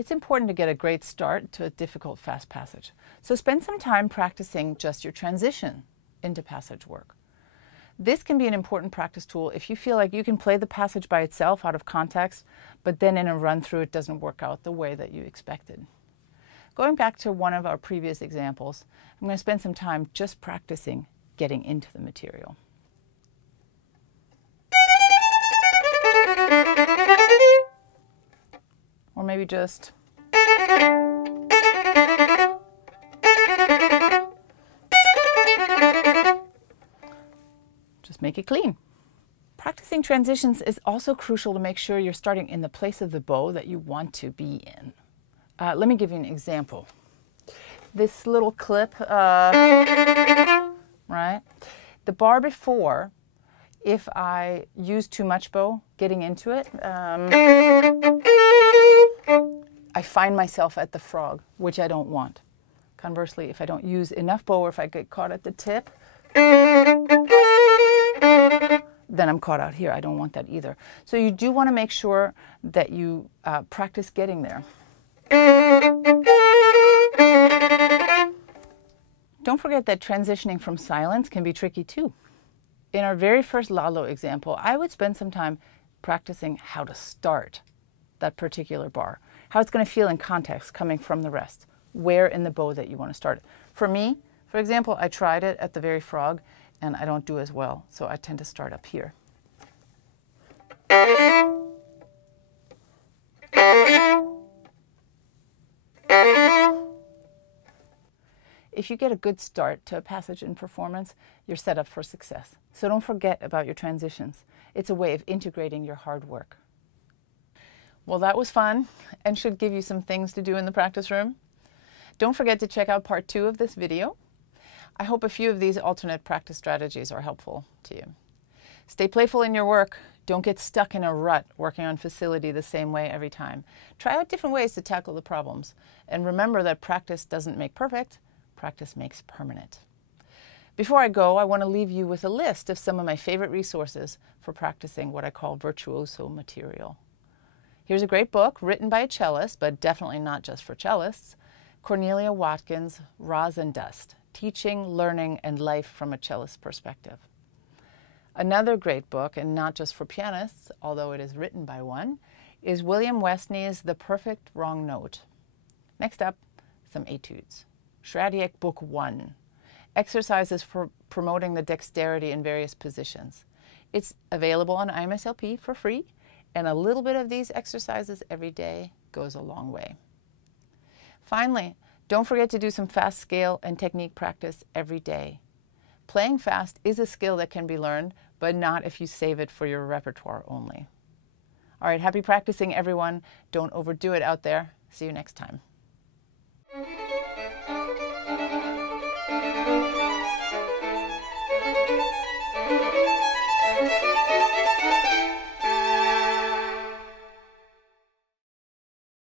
It's important to get a great start to a difficult fast passage. So spend some time practicing just your transition into passage work. This can be an important practice tool if you feel like you can play the passage by itself out of context, but then in a run-through it doesn't work out the way that you expected. Going back to one of our previous examples, I'm going to spend some time just practicing getting into the material. Or maybe just make it clean. Practicing transitions is also crucial to make sure you're starting in the place of the bow that you want to be in. Let me give you an example. This little clip, right? The bar before, if I use too much bow getting into it, I find myself at the frog, which I don't want. Conversely, if I don't use enough bow or if I get caught at the tip, then I'm caught out here. I don't want that either. So you do want to make sure that you practice getting there. Don't forget that transitioning from silence can be tricky too. In our very first Lalo example, I would spend some time practicing how to start that particular bar, how it's going to feel in context coming from the rest, where in the bow that you want to start it. For me, for example, I tried it at the very frog and I don't do as well, so I tend to start up here. If you get a good start to a passage in performance, you're set up for success. So don't forget about your transitions. It's a way of integrating your hard work. Well, that was fun and should give you some things to do in the practice room. Don't forget to check out part 2 of this video. I hope a few of these alternate practice strategies are helpful to you. Stay playful in your work. Don't get stuck in a rut working on facility the same way every time. Try out different ways to tackle the problems. And remember that practice doesn't make perfect. Practice makes permanent. Before I go, I want to leave you with a list of some of my favorite resources for practicing what I call virtuoso material. Here's a great book written by a cellist, but definitely not just for cellists. Cornelia Watkins' Raws and Dust, Teaching, Learning, and Life from a Cellist's Perspective. Another great book, and not just for pianists, although it is written by one, is William Westney's The Perfect Wrong Note. Next up, some etudes. Schradiak Book 1, Exercises for Promoting the Dexterity in Various Positions. It's available on IMSLP for free, and a little bit of these exercises every day goes a long way. Finally, don't forget to do some fast scale and technique practice every day. Playing fast is a skill that can be learned, but not if you save it for your repertoire only. All right, happy practicing, everyone. Don't overdo it out there. See you next time.